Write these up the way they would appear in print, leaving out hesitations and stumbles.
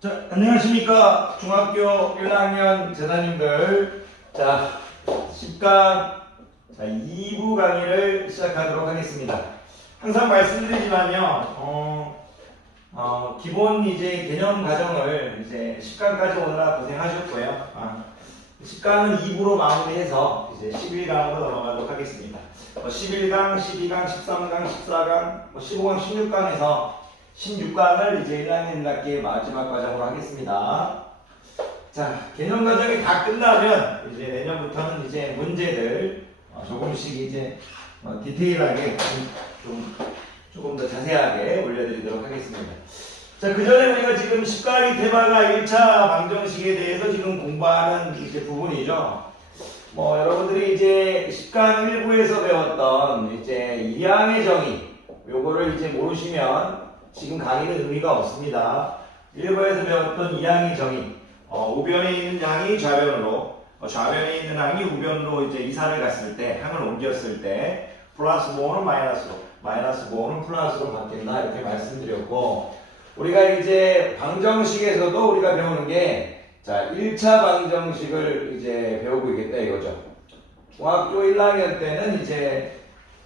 자, 안녕하십니까. 중학교 1학년 재단님들. 자, 10강 2부 강의를 시작하도록 하겠습니다. 항상 말씀드리지만요, 기본 이제 개념 과정을 이제 10강까지 오느라 고생하셨고요. 10강은 2부로 마무리해서 이제 11강으로 넘어가도록 하겠습니다. 11강, 12강, 13강, 14강, 15강, 16강에서 16강을 이제 1학년 1학기의 마지막 과정으로 하겠습니다. 자, 개념 과정이 다 끝나면 이제 내년부터는 이제 문제들 조금씩 이제 디테일하게 조금 더 자세하게 올려드리도록 하겠습니다. 자, 그 전에 우리가 지금 10강의 테마가 1차 방정식에 대해서 지금 공부하는 이제 부분이죠. 여러분들이 이제 10강 1부에서 배웠던 이제 이항의 정의, 요거를 이제 모르시면 지금 강의는 의미가 없습니다. 1부에서 배웠던 이항의 정의, 우변에 있는 양이 좌변으로, 좌변에 있는 항이 우변으로 이제 이사를 갔을 때, 항을 옮겼을 때, 플러스 부호는 마이너스로, 마이너스 부호는 플러스로 바뀐다. 이렇게 말씀드렸고, 우리가 이제 방정식에서도 우리가 배우는 게, 자, 1차 방정식을 이제 배우고 있겠다 이거죠. 중학교 1학년 때는 이제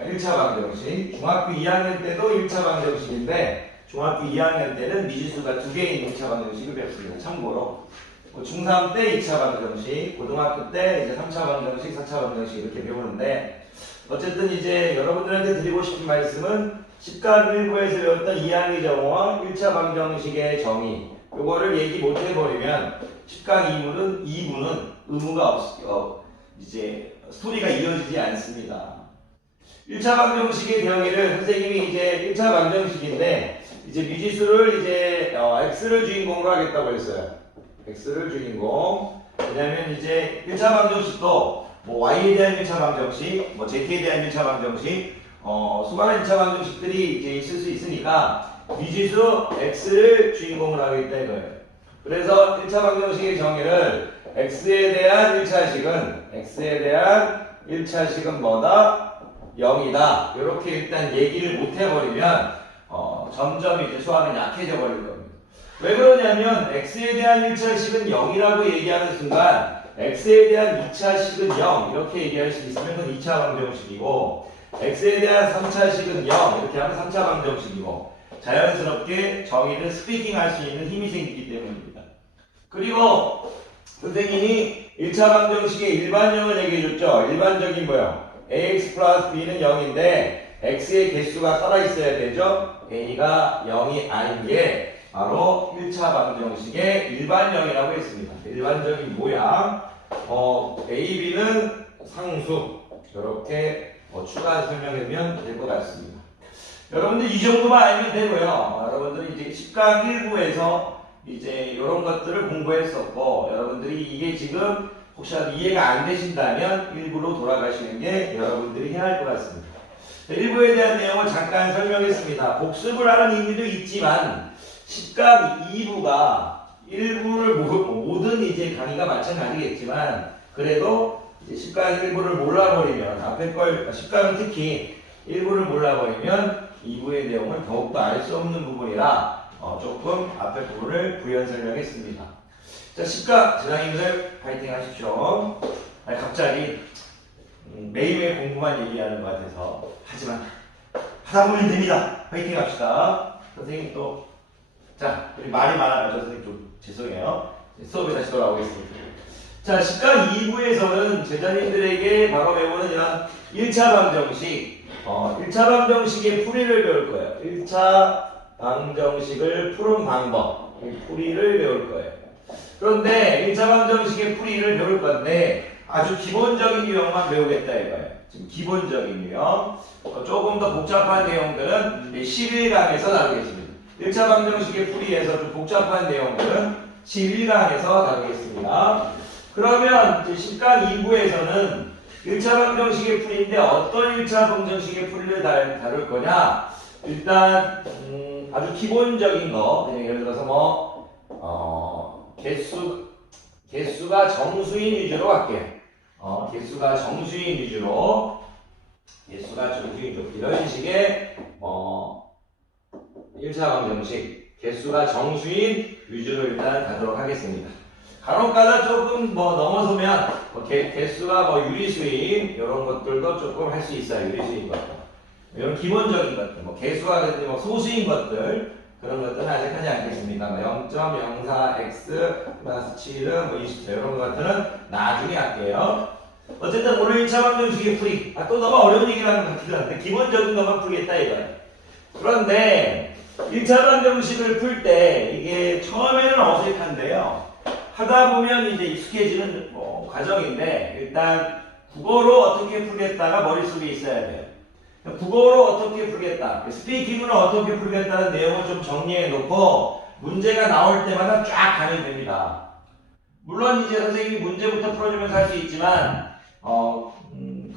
1차 방정식, 중학교 2학년 때도 1차 방정식인데, 중학교 2학년 때는 미지수가 2개인 1차 방정식을 배웠습니다. 참고로. 중3 때 2차 방정식, 고등학교 때 이제 3차 방정식, 4차 방정식 이렇게 배우는데, 어쨌든 이제 여러분들한테 드리고 싶은 말씀은 10강 1부에서 배웠던 이항의 정의와 1차 방정식의 정의, 요거를 얘기 못 해버리면 10강 2부는 의무가 이제 스토리가 이어지지 않습니다. 1차 방정식의 정의를 선생님이 이제 1차 방정식인데, 이제 미지수를 이제 x를 주인공으로 하겠다고 했어요. x를 주인공. 왜냐면 이제 1차 방정식도 뭐 y에 대한 1차 방정식, 뭐 z에 대한 1차 방정식, 수많은 1차 방정식들이 이제 있을 수 있으니까 미지수 x를 주인공으로 하겠다 이거예요. 그래서 1차 방정식의 정의를 x에 대한 1차식은 뭐다? 0이다. 이렇게 일단 얘기를 못 해버리면 점점 이제 수학은 약해져 버릴 겁니다. 왜 그러냐면 x에 대한 1차식은 0이라고 얘기하는 순간 x에 대한 2차식은 0 이렇게 얘기할 수 있으면 그건 2차 방정식이고, x에 대한 3차식은 0 이렇게 하면 3차 방정식이고, 자연스럽게 정의를 스피킹 할 수 있는 힘이 생기기 때문입니다. 그리고 선생님이 1차 방정식의 일반형을 얘기해줬죠. 일반적인 뭐요? ax 플러스 b는 0인데 x의 개수가 살아있어야 되죠. a가 0이 아닌 게 바로 1차 방정식의 일반형이라고 했습니다. 일반적인 모양, a, b는 상수, 이렇게 추가 설명하면 될 것 같습니다. 여러분들 이 정도만 알면 되고요. 여러분들이 이제 10강 1부에서 이제 이런 것들을 공부했었고, 여러분들이 이게 지금 혹시라도 이해가 안 되신다면 일부로 돌아가시는 게 여러분들이 해야 할 것 같습니다. 일부에 대한 내용을 잠깐 설명했습니다. 복습을 하는 의미도 있지만 10강 2부가 1부를 모든 이제 강의가 마찬가지겠지만, 그래도 이제 10강 1부를 몰라버리면 앞에 걸 10강은 특히 1부를 몰라버리면 2부의 내용을 더욱더 알 수 없는 부분이라 조금 앞에 부분을 부연 설명했습니다. 자, 10강 재단님들 파이팅 하십시오. 갑자기 매일매일 공부만 얘기하는 것 같아서, 하지만 하다 보면 됩니다. 파이팅 합시다. 선생님 또, 자, 우리 말이 많아가지고 선생님 좀 죄송해요. 수업에 다시 돌아오겠습니다. 자, 10강 2부에서는 제자님들에게 바로 배우는 이런 1차 방정식, 1차 방정식의 풀이를 배울 거예요. 1차 방정식을 푸는 방법, 풀이를 배울 거예요. 그런데 1차 방정식의 풀이를 배울 건데 아주 기본적인 유형만 배우겠다 이거예요. 지금 기본적인 유형. 조금 더 복잡한 내용들은 11강에서 다루겠습니다. 1차 방정식의 풀이에서 좀 복잡한 내용들은 11강에서 다루겠습니다. 그러면 10강 2부에서는 1차 방정식의 풀이인데 어떤 1차 방정식의 풀이를 다룰 거냐? 일단 아주 기본적인 거, 그냥 예를 들어서 개수가 정수인 위주로 갈게요. 개수가 정수인 위주로 이런 식의 1차 방정식 개수가 정수인 위주로 일단 가도록 하겠습니다. 간혹가다 조금 넘어서면 개수가 유리수인 이런 것들도 조금 할 수 있어요. 유리수인 것들. 이런 기본적인 것들, 개수가 소수인 것들 그런 것들은 아직 하지 않겠습니다. 0.04x 플러스 7은 20초 이런 것들은 나중에 할게요. 어쨌든 오늘 1차 방정식의 풀이 또 너무 어려운 얘기를 하는 것 같기도 한데 기본적인 것만 풀겠다 이거예요. 그런데 1차 방정식을 풀 때 이게 처음에는 어색한데요. 하다 보면 이제 익숙해지는 과정인데 일단 국어로 어떻게 풀겠다가 머릿속에 있어야 돼요. 국어로 어떻게 풀겠다, 스피킹으로 어떻게 풀겠다는 내용을 좀 정리해 놓고 문제가 나올 때마다 쫙 가면 됩니다. 물론 이제 선생님이 문제부터 풀어주면서 할 수 있지만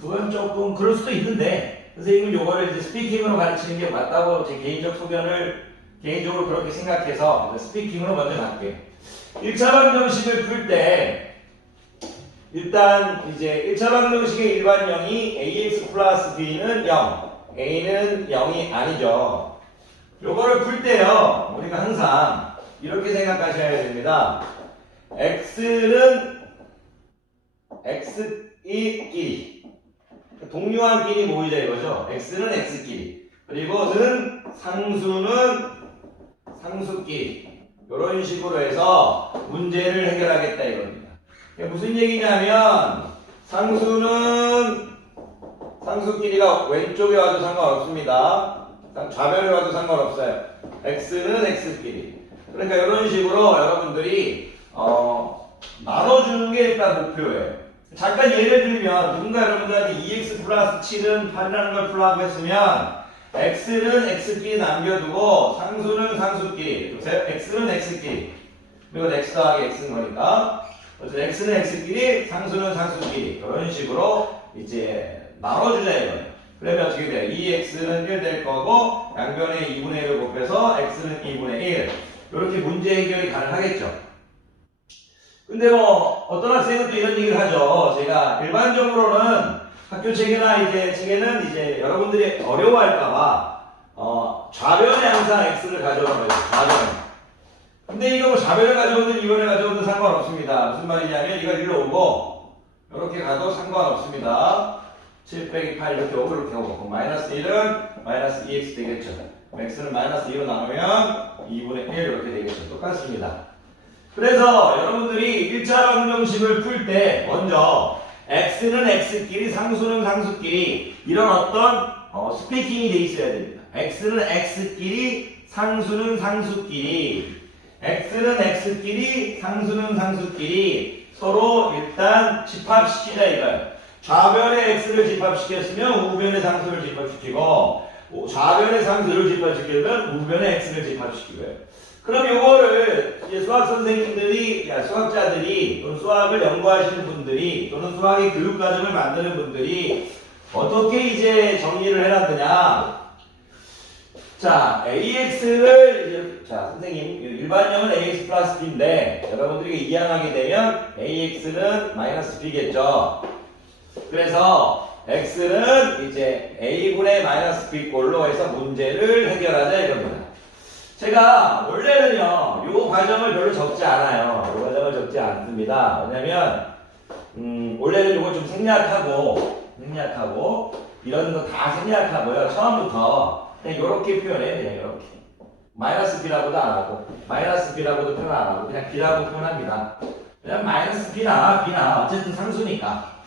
그건 조금 그럴 수도 있는데 선생님은 요거를 이제 스피킹으로 가르치는 게 맞다고 제 개인적 소견을 개인적으로 그렇게 생각해서 스피킹으로 먼저 갈게요. 1차 방정식을 풀 때 일단 이제 1차 방정식의 일반형이 ax 플러스 b는 0, a는 0이 아니죠. 요거를 풀 때요, 우리가 항상 이렇게 생각하셔야 됩니다. x는 x끼리, 동료한 끼리 모이자 이거죠. x는 x끼리, 그리고 는 상수는 상수끼리, 이런 식으로 해서 문제를 해결하겠다 이겁니다. 무슨 얘기냐면 상수끼리가 왼쪽에 와도 상관없습니다. 좌변에 와도 상관없어요. x는 x끼리. 그러니까 이런 식으로 여러분들이 나눠주는 게 일단 목표예요. 잠깐 예를 들면 누군가 여러분들한테 2x 플러스 7은 8이라는 걸 풀라고 했으면 x는 x끼리 남겨두고 상수는 상수끼리, x는 x끼리, 그리고 x 더하기 x는 거니까 그래서 x는 x끼리, 상수는 상수끼리 이런 식으로 이제 나눠주자 이거예요. 그러면 어떻게 돼요? 2x는 1 될 거고 양변에 2분의 1을 곱해서 x는 2분의 1 이렇게 문제 해결이 가능하겠죠. 근데 어떤 학생은 또 이런 얘기를 하죠. 제가 일반적으로는 학교 책이나 이제 책에는 이제 여러분들이 어려워할까봐 좌변에 항상 x를 가져오는 거예요. 좌변에. 근데 이거 좌변을 가져오든 이변을 가져오든 상관없습니다. 무슨 말이냐면 이거 일로 오고 이렇게 가도 상관없습니다. 7 빼기 8 이렇게 오고 이렇게 오고 마이너스 1은 마이너스 2x 되겠죠. x는 마이너스 2로 나누면 2분의 1 이렇게 되겠죠. 똑같습니다. 그래서 여러분들이 1차 방정식을 풀 때 먼저 x는 x끼리, 상수는 상수끼리 이런 어떤 스피킹이 돼 있어야 됩니다. x는 x끼리, 상수는 상수끼리, x는 x끼리, 상수는 상수끼리 서로 일단 집합시키자 이거예요. 좌변에 x를 집합시켰으면 우변에 상수를 집합시키고 좌변에 상수를 집합시키면 우변에 x를 집합시키고요. 그럼 요거를 이제 수학 선생님들이, 수학자들이, 또는 수학을 연구하시는 분들이, 또는 수학의 교육과정을 만드는 분들이 어떻게 이제 정리를 해놨느냐. 자, AX를, 자, 선생님, 일반형은 AX 플러스 B인데, 여러분들이 이항하게 되면 AX는 마이너스 B겠죠. 그래서 X는 이제 A분의 마이너스 B 꼴로 해서 문제를 해결하자 이겁니다. 제가 원래는요, 요 과정을 별로 적지 않아요. 요 과정을 적지 않습니다. 왜냐면, 원래는 요걸 좀 생략하고, 이런 거 다 생략하고요. 처음부터 그냥 요렇게 표현해요. 그냥 요렇게. 마이너스 B라고도 안 하고, 마이너스 B라고도 표현 안 하고, 그냥 B라고 표현합니다. 그냥 마이너스 B나, 어쨌든 상수니까.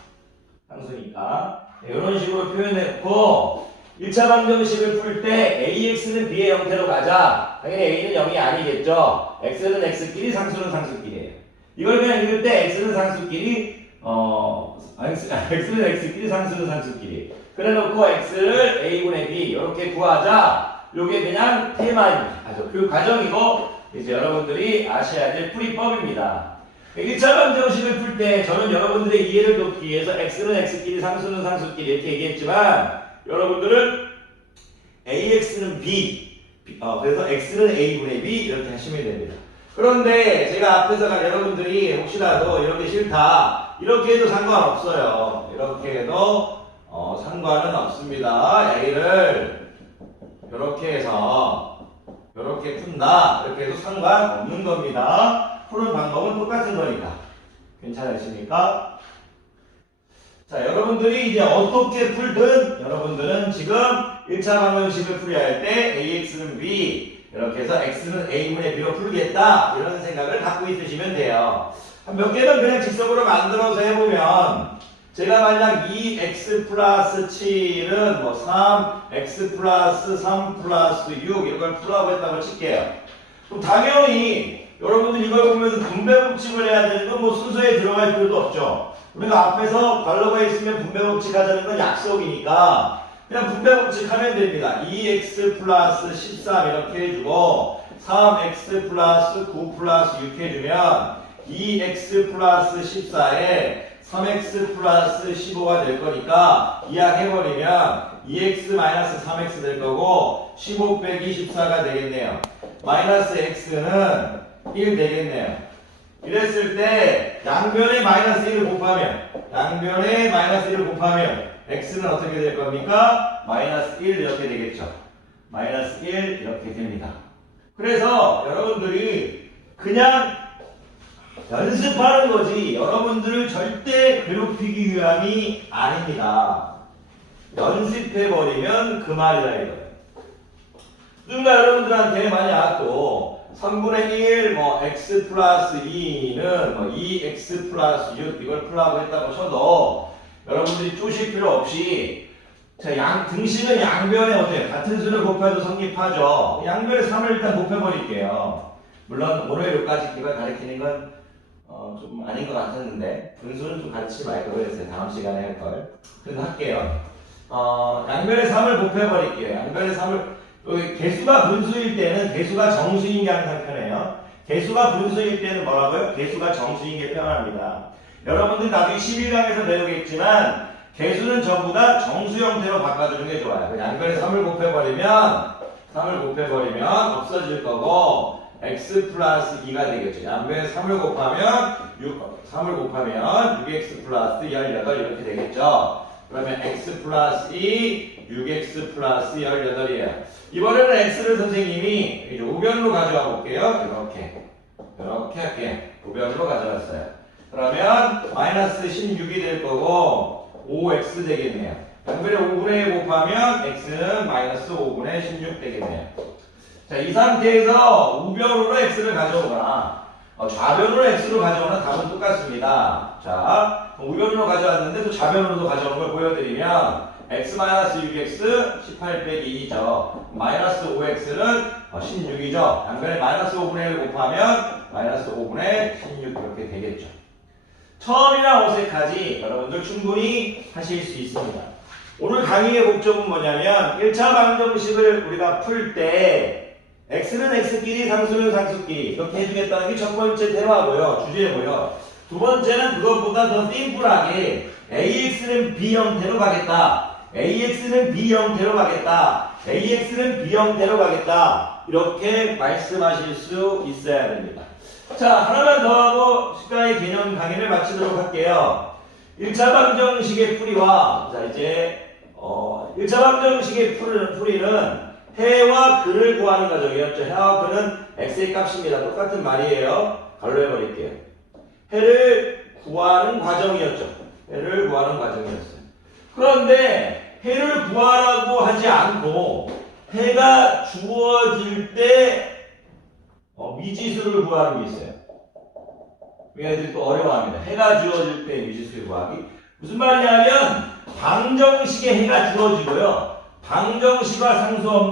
이런 식으로 표현했고, 1차 방정식을 풀 때 AX는 B의 형태로 가자. 당연히 A는 0이 아니겠죠. X는 X끼리, 상수는 상수끼리예요. 이걸 그냥 읽을 때 X는 상수끼리, X는 X끼리, 상수는 상수끼리. 그래 놓고 X를 A분의 B 이렇게 구하자. 요게 그냥 테마입니다. 그 과정이고 이제 여러분들이 아셔야 될 풀이법입니다. 1차 방정식을 풀 때 저는 여러분들의 이해를 돕기 위해서 X는 X끼리, 상수는 상수끼리 이렇게 얘기했지만 여러분들은 AX는 B, 그래서 X는 A분의 B 이렇게 하시면 됩니다. 그런데 제가 앞에서 여러분들이 혹시라도 이렇게 싫다 이렇게 해도 상관없어요. 이렇게 해도 상관은 없습니다. A를 이렇게 해서 이렇게 푼다. 이렇게 해도 상관없는 겁니다. 푸는 방법은 똑같은 거니까. 괜찮으십니까? 자, 여러분들이 이제 어떻게 풀든 여러분들은 지금 1차 방정식을 풀이야 할 때 AX는 B 이렇게 해서 X는 A분의 B로 풀겠다 이런 생각을 갖고 있으시면 돼요. 몇 개는 그냥 직접으로 만들어서 해보면 제가 만약 2x 플러스 7은 뭐 3x 플러스 3 플러스 6 이런 걸 풀라고 했다고 칠게요. 그럼 당연히 여러분들 이걸 보면서 분배 법칙을 해야 되는 건 뭐 순서에 들어갈 필요도 없죠. 우리가 앞에서 괄호가 있으면 분배 법칙 하자는 건 약속이니까 그냥 분배 법칙 하면 됩니다. 2x 플러스 13 이렇게 해주고 3x 플러스 9 플러스 6 해주면 2x 플러스 14에 3x 플러스 15가 될 거니까 이항해버리면 2x 마이너스 3x 될 거고 15 빼기 14가 되겠네요. 마이너스 x는 1 되겠네요. 이랬을 때 양변에 마이너스 1을 곱하면 x는 어떻게 될 겁니까? 마이너스 1 이렇게 되겠죠. 마이너스 1 이렇게 됩니다. 그래서 여러분들이 그냥 연습하는 거지 여러분들을 절대 괴롭히기 위함이 아닙니다. 연습해버리면 그 말이라 이거예요. 누군가 여러분들한테 만약 또 3분의 1 뭐 x 플러스 2는 뭐 2x 플러스 6 이걸 풀라고 했다고 쳐도 여러분들이 쪼실 필요 없이 자, 등식은 양변에 어때요? 같은 수를 곱해도 성립하죠. 양변에 3을 일단 곱해버릴게요. 물론 오늘 여기까지 이걸 가리키는 건 좀 아닌 것 같았는데 분수는 좀 가르치지 말걸 그랬어요. 다음 시간에 할걸. 그래서 할게요. 양변에 3을 곱해버릴게요. 양변에 3을 개수가 분수일 때는 개수가 정수인 게 항상 편해요. 개수가 분수일 때는 뭐라고요? 개수가 정수인 게 편합니다. 여러분들 나중에 11강에서 배우겠지만 개수는 전부 다 정수 형태로 바꿔주는 게 좋아요. 양변에 3을 곱해버리면 없어질 거고 x 플러스 2가 되겠죠. 양변에 3을 곱하면 6x 플러스 18 이렇게 되겠죠. 그러면 x 플러스 2, 6x 플러스 18이에요. 이번에는 x를 선생님이 이제 우변으로 가져와 볼게요. 이렇게 할게요. 우변으로 가져왔어요. 그러면 마이너스 16이 될 거고 5x 되겠네요. 양변에 5분의 1 곱하면 x는 마이너스 5분의 16 되겠네요. 자, 이 상태에서 우변으로 x를 가져오거나 좌변으로 x로 가져오는 답은 똑같습니다. 자, 우변으로 가져왔는데 또 좌변으로도 가져오는 걸 보여드리면 x-6x 18 빼기 2죠. 마이너스 5x는 16이죠. 양변에 마이너스 5분의 1 곱하면 마이너스 5분의 16 이렇게 되겠죠. 처음이나 어색하지 여러분들 충분히 하실 수 있습니다. 오늘 강의의 목적은 뭐냐면 1차 방정식을 우리가 풀 때 x는 x끼리 상수는 상수끼리 이렇게 해주겠다는 게 첫 번째 대화고요. 주제고요. 두 번째는 그것보다 더 심플하게 AX는 B 형태로 가겠다. AX는 B 형태로 가겠다. AX는 B 형태로 가겠다. 이렇게 말씀하실 수 있어야 됩니다. 자, 하나만 더 하고 시가의 개념 강의를 마치도록 할게요. 1차 방정식의 풀이와 자 이제 1차 방정식의 풀이는 해와 근을 구하는 과정이었죠. 해와 근은 x의 값입니다. 똑같은 말이에요. 갈로 해버릴게요. 해를 구하는 과정이었죠. 해를 구하는 과정이었어요. 그런데 해를 구하라고 하지 않고 해가 주어질 때 미지수를 구하는 게 있어요. 얘네들이 또 어려워합니다. 해가 주어질 때 미지수를 구하기. 무슨 말이냐면 방정식에 해가 주어지고요. 방정식과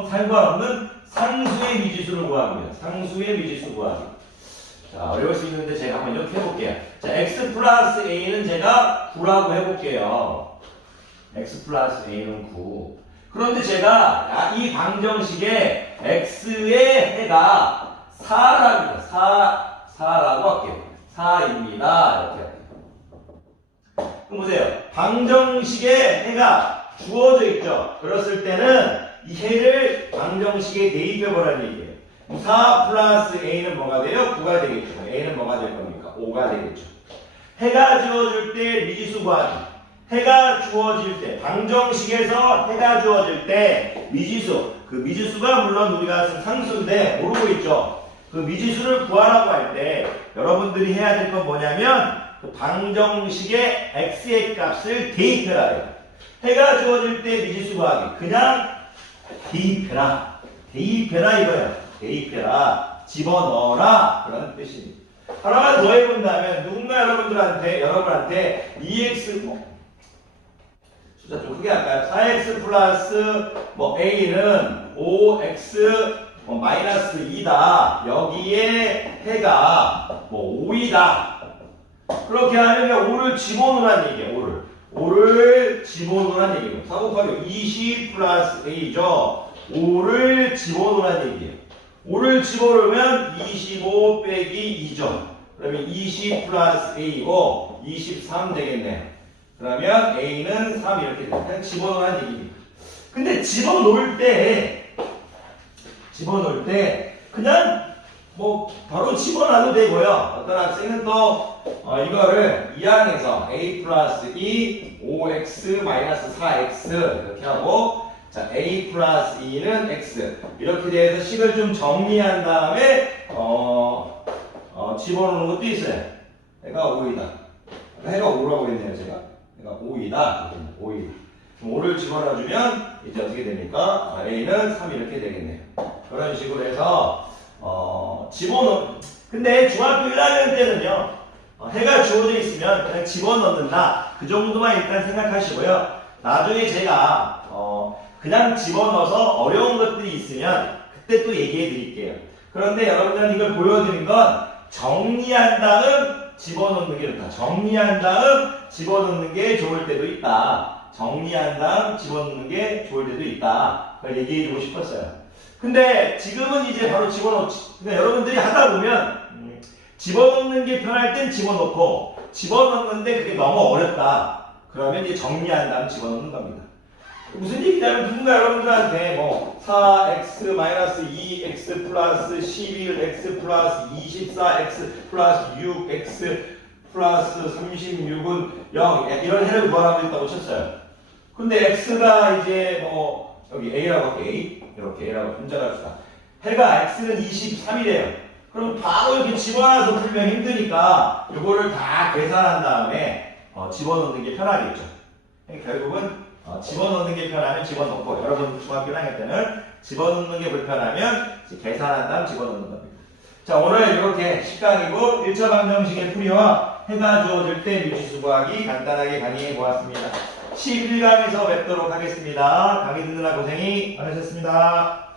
상관없는 상수의 미지수를 구합니다. 상수의 미지수 구하기. 자, 어려울 수 있는데 제가 한번 이렇게 해볼게요. 자, x 플러스 a는 제가 9라고 해볼게요. x 플러스 a는 9. 그런데 제가 이 방정식에 x의 해가 4라고 4라고 할게요. 4입니다. 이렇게 할게요. 그럼 보세요. 방정식에 해가 주어져 있죠. 그랬을 때는 이 해를 방정식에 대입해보라는 얘기예요. 4 플러스 a는 뭐가 돼요? 9가 되겠죠. a는 뭐가 될 겁니까? 5가 되겠죠. 해가 주어질 때 미지수 구하기. 해가 주어질 때, 방정식에서 해가 주어질 때 미지수, 그 미지수가 물론 우리가 쓴 상수인데 모르고 있죠. 그 미지수를 구하라고 할 때 여러분들이 해야 될 건 뭐냐면 그 방정식의 x의 값을 대입해라 해요. 해가 주어질 때 미지수 구하기 그냥 대입해라. 대입해라 이거예요. 대입해라. 집어넣어라. 그런 뜻입니다. 하나만 더 해본다면 누군가 여러분한테 2x 숫자 좀 크게 할까요? 4x 플러스 a는 5x 마이너스 2다. 여기에 해가 5이다. 그렇게 하면 5를 집어넣으란 얘기예요. 5를 집어넣으란 얘기예요. 4 곱하기 20 플러스 a죠. 5를 집어넣으란 얘기예요. 5를 집어넣으면 25 빼기 2죠. 그러면 20 플러스 a고 23 되겠네요. 그러면 a는 3 이렇게 돼요. 그냥 집어넣으란 얘기입니다. 근데 집어넣을 때 그냥 바로 집어넣어도 되고요. 어떤 학생은 또 이거를 이항해서 a 플러스 2 5x 마이너스 4x 이렇게 하고 자 a 플러스 2는 x 이렇게 돼서 식을 좀 정리한 다음에 집어넣는 것도 있어요. 해가 5이다. 해가 5라고 했네요 제가. 해가 5이다. 5이다. 5를 집어넣어주면 이제 어떻게 됩니까? a는 3 이렇게 되겠네요. 그런 식으로 해서 근데 중학교 1학년 때는요 해가 주어져 있으면 그냥 집어넣는다 그 정도만 일단 생각하시고요. 나중에 제가 그냥 집어넣어서 어려운 것들이 있으면 그때 또 얘기해 드릴게요. 그런데 여러분들은 이걸 보여드린 건 정리한 다음 집어넣는 게 좋다. 정리한 다음 집어넣는 게 좋을 때도 있다. 정리한 다음 집어넣는 게 좋을 때도 있다. 그걸 얘기해 주고 싶었어요. 근데 지금은 이제 바로 집어넣지. 그러니까 여러분들이 하다 보면 집어넣는 게 편할 땐 집어넣고 집어넣는데 그게 너무 어렵다. 그러면 이제 정리한 다음 집어넣는 겁니다. 무슨 얘기냐면 누군가 여러분들한테 4x 마이너스 2x 플러스 11x 플러스 24x 플러스 6x 플러스 36은 0 이런 해를 구하라고 했다고 쳤어요. 근데 x가 이제 여기 a라고 할게 a 이렇게 a라고 분자합시다. 해가 x는 23이래요. 그럼 바로 이렇게 집어넣어서 풀면 힘드니까 이거를 다 계산한 다음에 집어넣는 게 편하겠죠. 결국은 집어넣는 게 편하면 집어넣고 여러분 중학교 1학년 때는 집어넣는 게 불편하면 계산한 다음 집어넣는 겁니다. 자 오늘 이렇게 10강이고 1차 방정식의 풀이와 해가 주어질 때 미지수 구하기 간단하게 강의해 보았습니다. 11강에서 뵙도록 하겠습니다. 강의 듣느라 고생이 많으셨습니다.